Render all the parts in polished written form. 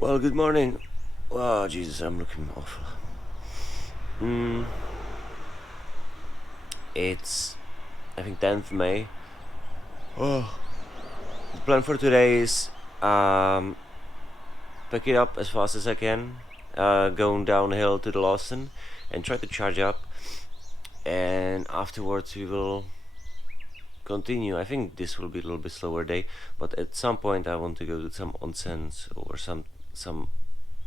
Well, good morning. Oh, Jesus, I'm looking awful. It's, I think, 10th May. Oh. The plan for today is pick it up as fast as I can, going downhill to the Lawson, and try to charge up. And afterwards we will continue. I think this will be a little bit slower day, but at some point I want to go to some onsens or some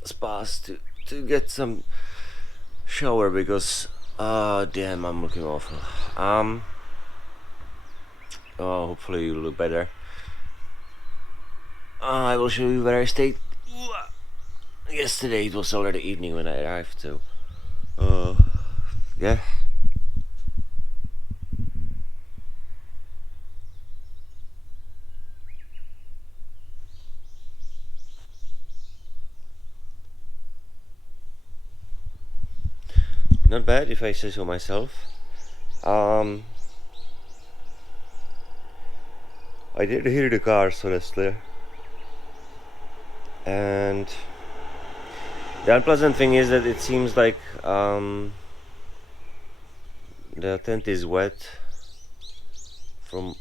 spas to get some shower because damn, I'm looking awful. Hopefully you look better. I will show you where I stayed. Yesterday it was already evening when I arrived, so yeah. Not bad if I say so myself. I did hear the cars, honestly. And the unpleasant thing is that it seems like the tent is wet from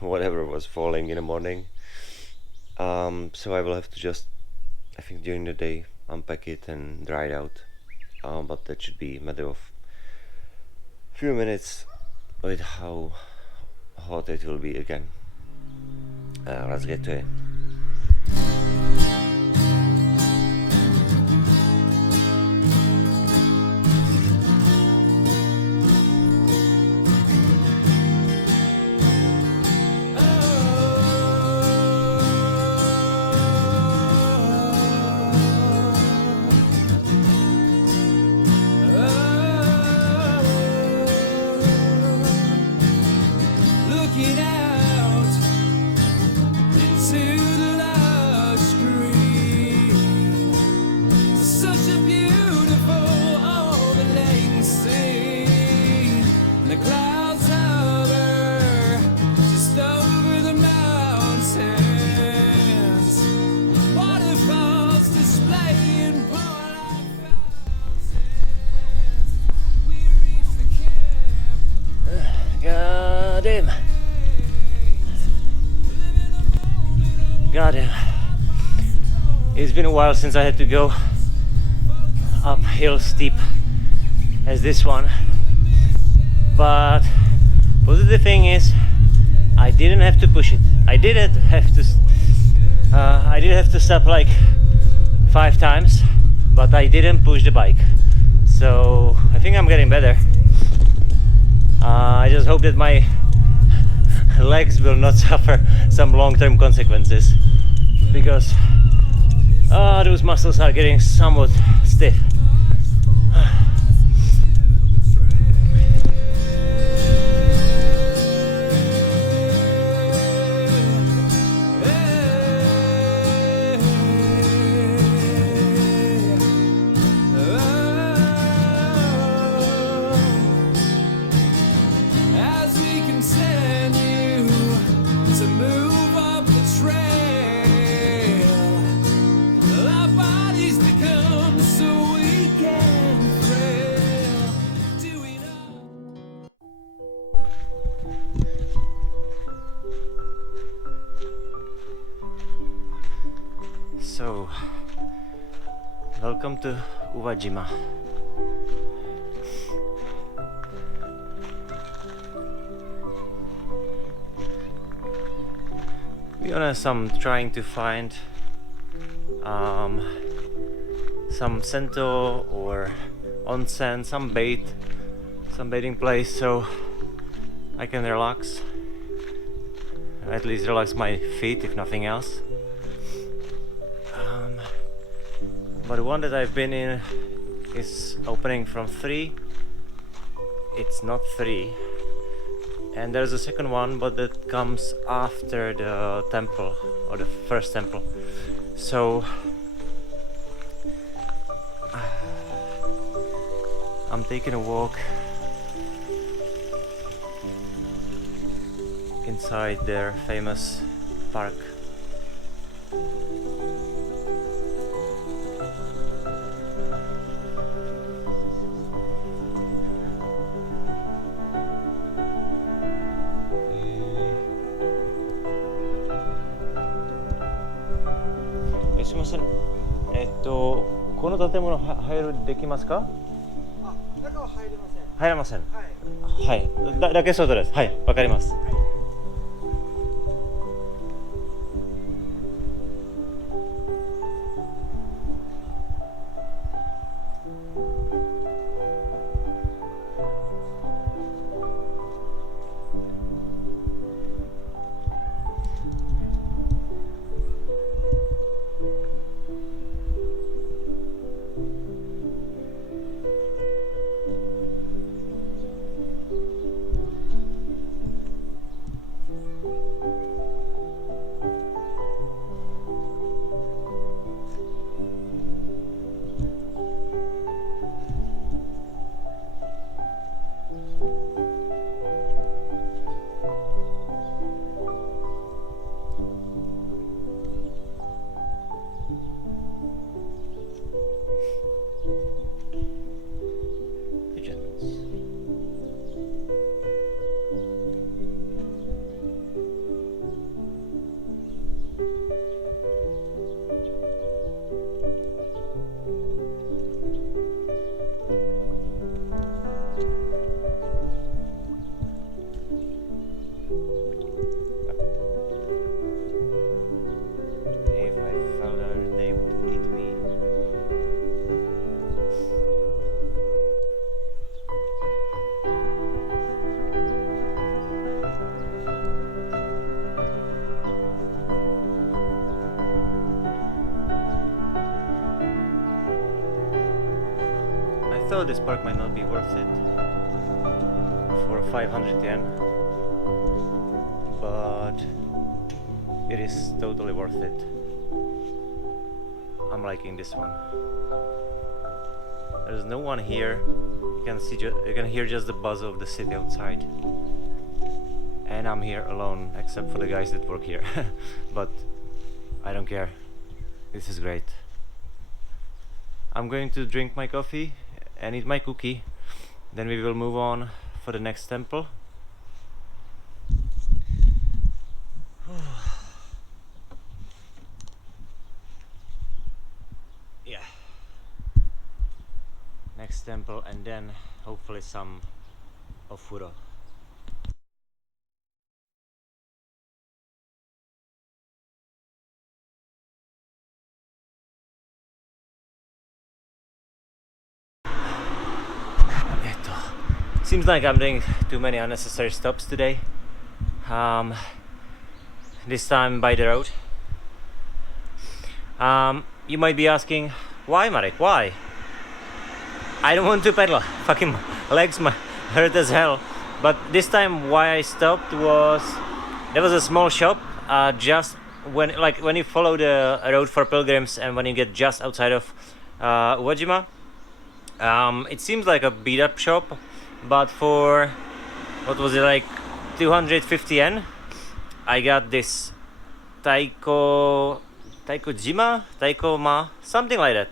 whatever was falling in the morning. So I will have to just, I think during the day, unpack it and dry it out. But that should be a matter of few minutes with how hot it will be again. Let's get to it. Looking out into the lush green, such a beautiful overlaying scene. The clouds hover just over the mountains, waterfalls displaying polar fountains. We reach the camp. God damn. God damn. It's been a while since I had to go uphill steep as this one. But positive thing is I didn't have to push it. I did have to stop like 5 times, but I didn't push the bike. So I think I'm getting better. I just hope that my legs will not suffer some long-term consequences, because those muscles are getting somewhat stiff. As we continue to move up the trail, our bodies become so weak and frail. Do we know? So, welcome to Uwajima. To be honest, I'm trying to find some sento or onsen, some bathing place, so I can relax, at least relax my feet if nothing else. But the one that I've been in is opening from 3. It's not 3. And there's a second one, but that comes after the temple, or the first temple. So I'm taking a walk inside their famous park. すみません。この建物は入るできますか？あ、中は入れません。入れません。はい。はい。だけ外です。はい、わかります。If I fell down, they would eat me. I thought this park might not be worth it for 500 yen, but it is totally worth it. I'm liking this one. There's no one here. You can see, you can hear just the buzz of the city outside. And I'm here alone, except for the guys that work here. But I don't care. This is great. I'm going to drink my coffee and eat my cookie. Then we will move on for the next temple. Yeah. Next temple, and then hopefully some ofuro. Seems like I'm doing too many unnecessary stops today. This time by the road. You might be asking, why, Marek? Why? I don't want to pedal. Fucking legs hurt as hell. But this time, why I stopped was there was a small shop just when you follow the road for pilgrims and when you get just outside of Uwajima. It seems like a beat up shop, but for what was it, like 250 yen, I got this Taiko Ma, something like that.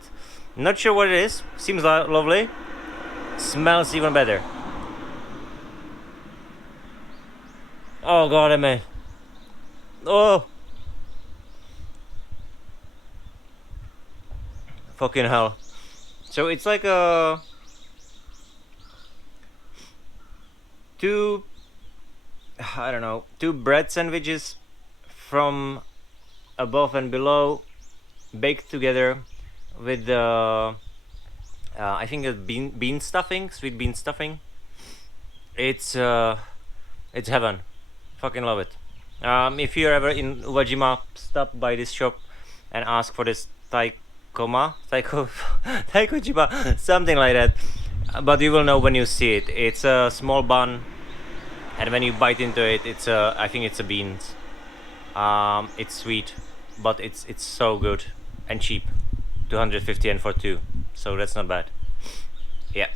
Not sure what it is. Seems lovely. Smells even better. Oh god, man. Oh. Fucking hell. So it's like a two bread sandwiches from above and below, baked together with the I think it's bean stuffing, sweet bean stuffing. It's heaven. Fucking love it. If you're ever in Uwajima, stop by this shop and ask for this taikojima, something like that. But you will know when you see it. It's a small bun, and when you bite into it, I think it's a beans. It's sweet, but it's so good and cheap. 250 yen for two, so that's not bad. Yeah.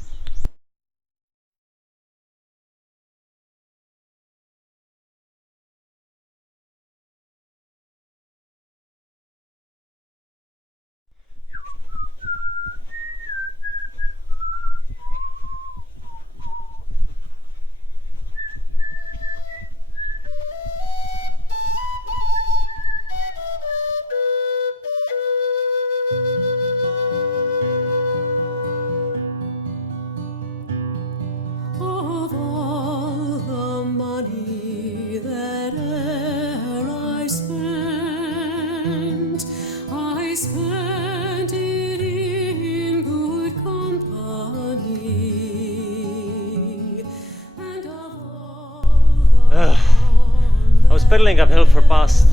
pedaling uphill for past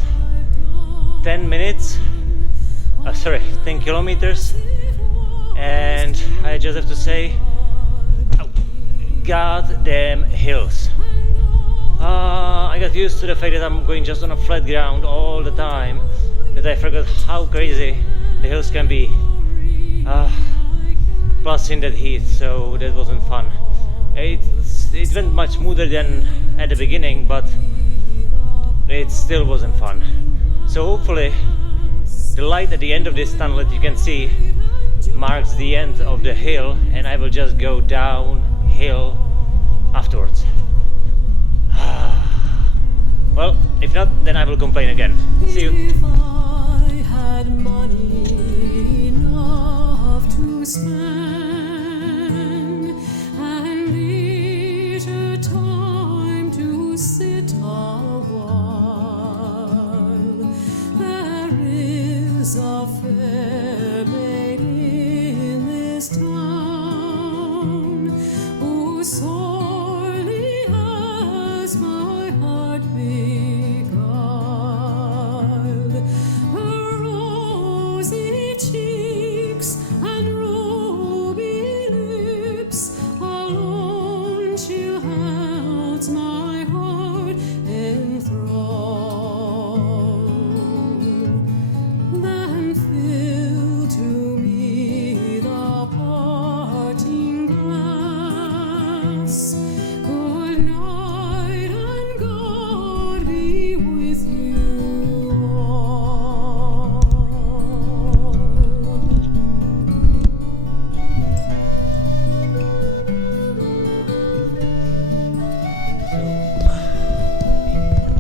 10 minutes, sorry, 10 kilometers, and I just have to say, goddamn hills. I got used to the fact that I'm going just on a flat ground all the time, that I forgot how crazy the hills can be. Plus in that heat, so that wasn't fun. It went much smoother than at the beginning, but it still wasn't fun. So hopefully the light at the end of this tunnel that you can see marks the end of the hill, and I will just go downhill afterwards. Well, if not, then I will complain again. See you. If I had money enough to spend and leisure time to sit a while, there is a fair maid in this town who sorely has my heart beguiled. Her rosy cheeks and ruby lips alone she holds my heart enthralled. Then fill to me the parting glass. Good night and God be with you all.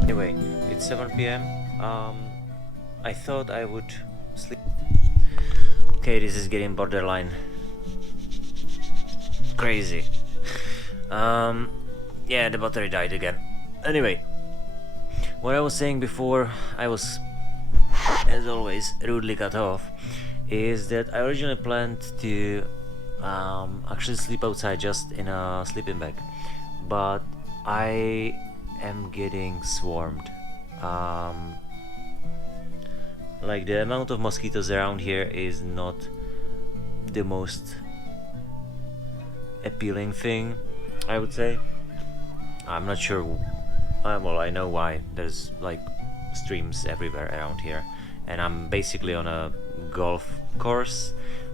Anyway, it's 7 p.m. I thought I would sleep. Okay, this is getting borderline crazy. Yeah, the battery died again. Anyway, what I was saying before I was, as always, rudely cut off, is that I originally planned to actually sleep outside just in a sleeping bag, but I am getting swarmed. Like, the amount of mosquitoes around here is not the most appealing thing, I would say. I'm not sure. Well, I know why. There's like streams everywhere around here, and I'm basically on a golf course.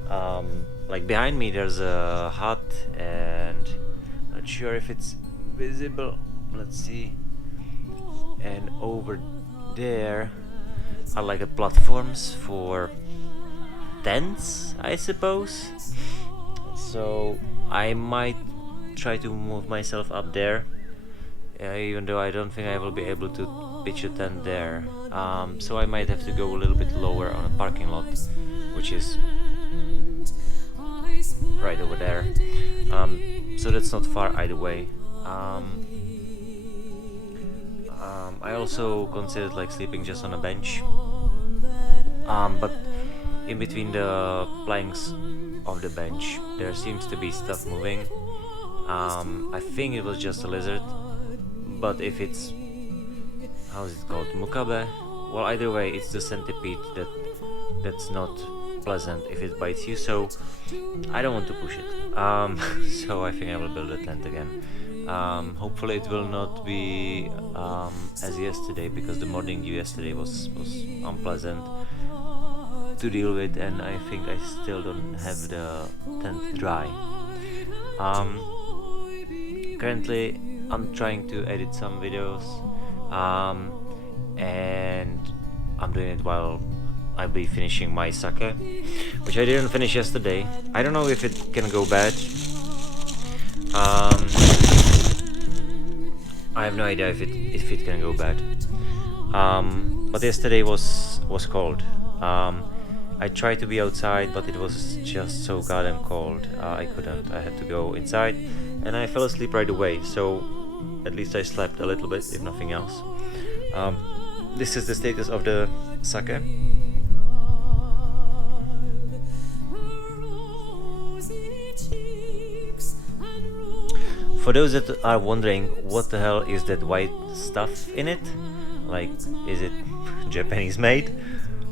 Like, behind me there's a hut, and not sure if it's visible. Let's see. And over there are like platforms for tents, I suppose. So I might try to move myself up there, even though I don't think I will be able to pitch a tent there. So I might have to go a little bit lower on a parking lot, which is right over there. So that's not far either way. I also considered like sleeping just on a bench, but in between the planks of the bench there seems to be stuff moving. I think it was just a lizard, but if it's, how is it called, mukabe? Well, either way, it's the centipede that's not pleasant if it bites you, so I don't want to push it. So I think I will build a tent again. Hopefully it will not be as yesterday, because the morning dew yesterday was unpleasant to deal with, and I think I still don't have the tent dry. Currently I'm trying to edit some videos, and I'm doing it while I'll be finishing my sake, which I didn't finish yesterday. I don't know if it can go bad. I have no idea if it can go bad. But yesterday was cold. I tried to be outside, but it was just so goddamn cold. I couldn't. I had to go inside, and I fell asleep right away. So at least I slept a little bit, if nothing else. This is the status of the sake. For those that are wondering what the hell is that white stuff in it, Like, is it Japanese made?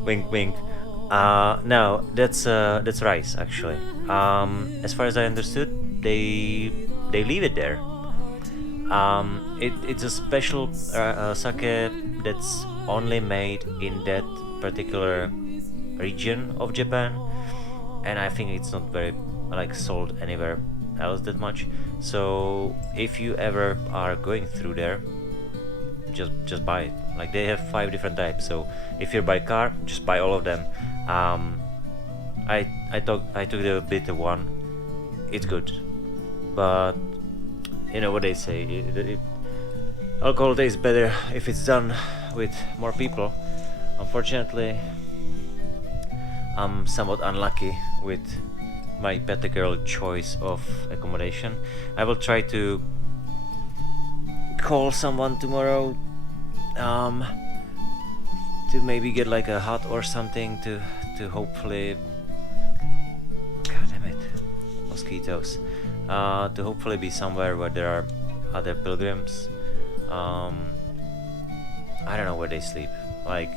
Wink, wink. No, that's rice actually. As far as I understood, they leave it there. It's a special sake that's only made in that particular region of Japan, and I think it's not very like sold anywhere else that much. So if you ever are going through there, just buy it. Like, they have 5 different types, so if you buy car, just buy all of them. I took the bitter one. It's good, but you know what they say. Alcohol tastes better if it's done with more people. Unfortunately, I'm somewhat unlucky with my particular choice of accommodation. I will try to call someone tomorrow to maybe get like a hut or something to hopefully, god damn it, mosquitoes, to hopefully be somewhere where there are other pilgrims. I don't know where they sleep. Like,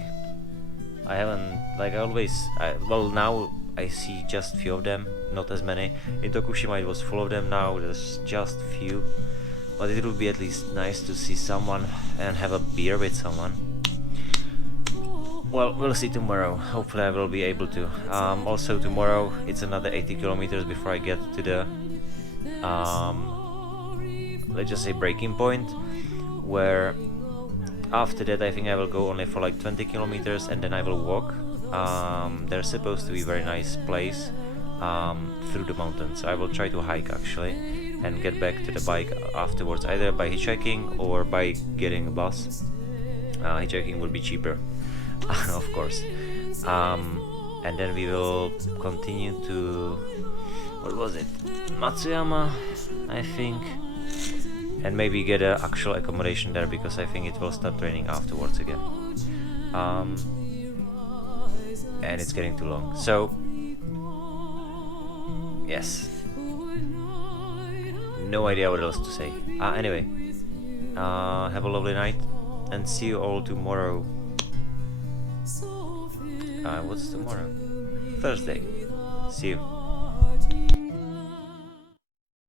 I haven't, like, well, now I see just few of them, not as many. In Tokushima it was full of them, now there's just few. But it would be at least nice to see someone and have a beer with someone. Well, we'll see tomorrow. Hopefully I will be able to. Also tomorrow it's another 80 kilometers before I get to the let's just say breaking point, where after that I think I will go only for like 20 kilometers and then I will walk. There's supposed to be a very nice place through the mountains. I will try to hike actually and get back to the bike afterwards, either by hitchhiking or by getting a bus. Hitchhiking would be cheaper, of course. And then we will continue to, what was it, Matsuyama, I think, and maybe get an actual accommodation there, because I think it will start raining afterwards again. And it's getting too long, so yes, no idea what else to say. Anyway, have a lovely night and see you all tomorrow. What's tomorrow? Thursday. See you.